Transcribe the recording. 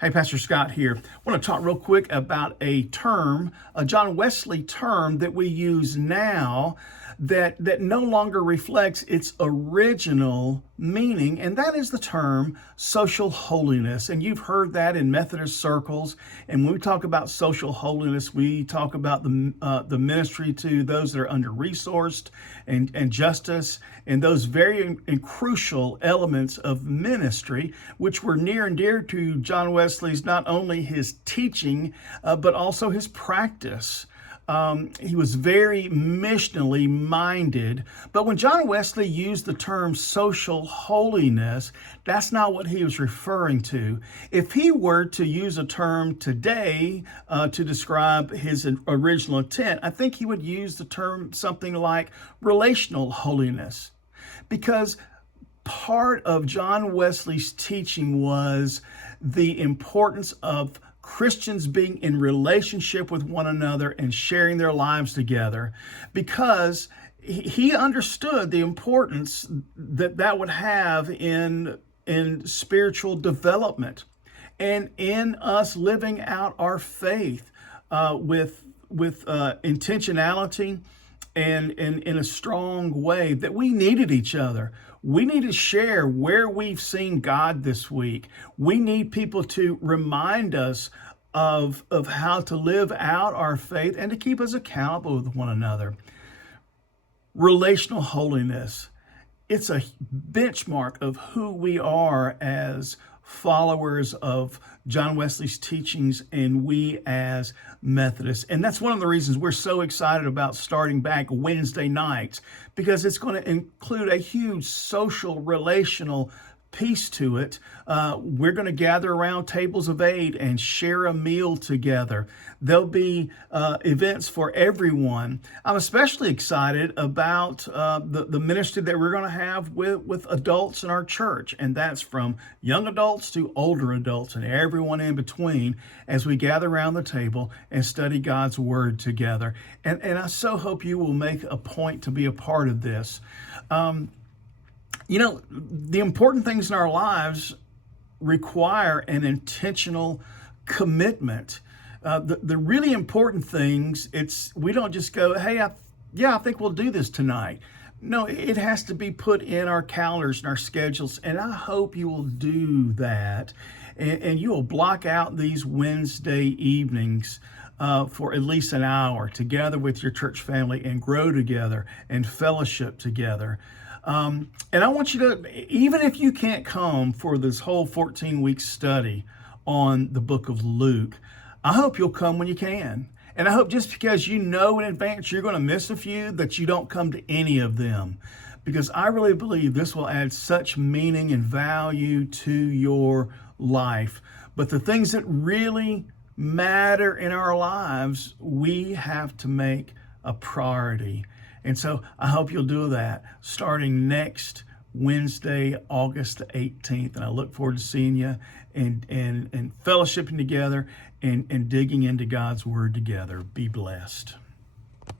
Hey, Pastor Scott here. I want to talk real quick about a term, a John Wesley term that we use now that no longer reflects its original meaning, and that is the term social holiness. And you've heard that in Methodist circles. And when we talk about social holiness, we talk about the ministry to those that are under-resourced and justice, and those very and crucial elements of ministry, which were near and dear to John Wesley's, not only his teaching, but also his practice. He was very missionally minded. But when John Wesley used the term social holiness, that's not what he was referring to. If he were to use a term today to describe his original intent, I think he would use the term something like relational holiness. Because part of John Wesley's teaching was the importance of Christians being in relationship with one another and sharing their lives together, because he understood the importance that would have in spiritual development and in us living out our faith with intentionality and in a strong way, that we needed each other. We need to share where we've seen God this week. We need people to remind us of how to live out our faith and to keep us accountable with one another. Relational holiness, it's a benchmark of who we are as followers of John Wesley's teachings, and we as Methodists. And that's one of the reasons we're so excited about starting back Wednesday nights, because it's going to include a huge social, relational piece to it. We're going to gather around tables of 8 and share a meal together. There'll be events for everyone. I'm especially excited about the ministry that we're going to have with adults in our church, and that's from young adults to older adults and everyone in between, as we gather around the table and study God's Word together. And I so hope you will make a point to be a part of this. The important things in our lives require an intentional commitment. The really important things, we don't just go, hey, I think we'll do this tonight. No, it has to be put in our calendars and our schedules, and I hope you will do that. And you will block out these Wednesday evenings for at least an hour to gather with your church family and grow together and fellowship together. And I want you to, even if you can't come for this whole 14-week study on the book of Luke, I hope you'll come when you can. And I hope just because you know in advance you're going to miss a few, that you don't come to any of them. Because I really believe this will add such meaning and value to your life. But the things that really matter in our lives, we have to make a priority. And so I hope you'll do that starting next Wednesday, August the 18th. And I look forward to seeing you and fellowshipping together and digging into God's Word together. Be blessed.